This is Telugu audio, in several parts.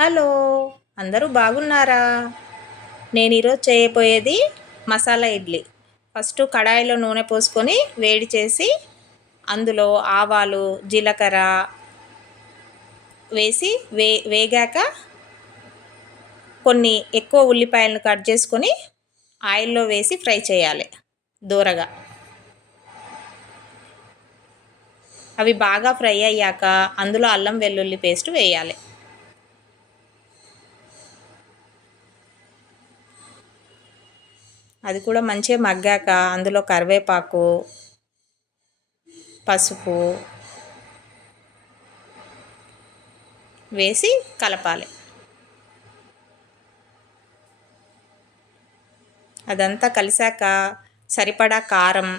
హలో, అందరూ బాగున్నారా? నేను ఈరోజు చేయబోయేది మసాలా ఇడ్లీ. ఫస్ట్ కడాయిలో నూనె పోసుకొని వేడి చేసి అందులో ఆవాలు, జీలకర్ర వేసి వేగాక కొన్ని ఎక్కువ ఉల్లిపాయలను కట్ చేసుకొని ఆయిల్లో వేసి ఫ్రై చేయాలి దూరగా. అవి బాగా ఫ్రై అయ్యాక అందులో అల్లం వెల్లుల్లి పేస్ట్ వేయాలి. అది కూడా మంచిగా మగ్గాక అందులో కరివేపాకు, పసుపు వేసి కలపాలి. అదంతా కలిసాక సరిపడా కారం,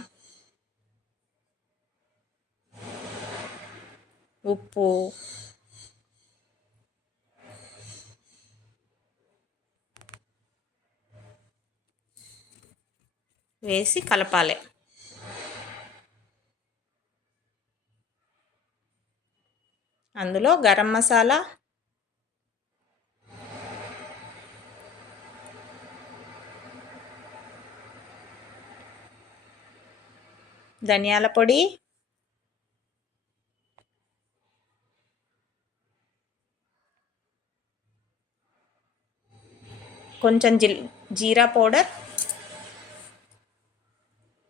ఉప్పు, వేసి కలపాలి. అందులో గరం మసాలా, ధనియాల పొడి, కొంచెం జీరా పౌడర్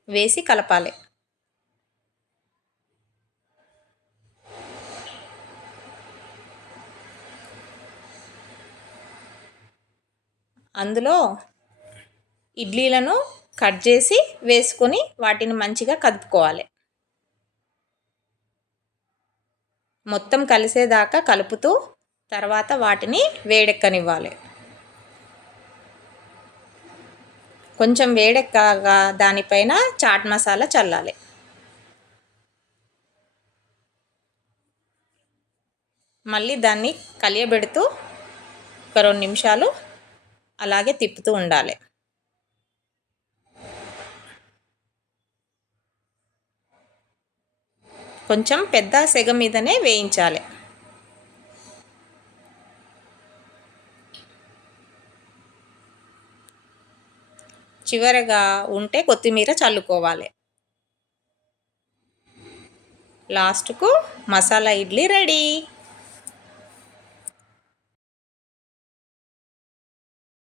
వేసి కలపాలి. అందులో ఇడ్లీలను కట్ చేసి వేసుకొని వాటిని మంచిగా కలుపుకోవాలి. మొత్తం కలిసేదాకా కలుపుతూ తర్వాత వాటిని వేడెక్కనివ్వాలి. కొంచెం వేడెక్కాక దానిపైన చాట్ మసాలా చల్లాలి. మళ్ళీ దాన్ని కలియబెడుతూ ఒక 2 నిమిషాలు అలాగే తిప్పుతూ ఉండాలి. కొంచెం పెద్ద సెగ మీదనే వేయించాలి. చివరగా ఉంటే కొత్తిమీర చల్లుకోవాలి. లాస్ట్కు మసాలా ఇడ్లీ రెడీ.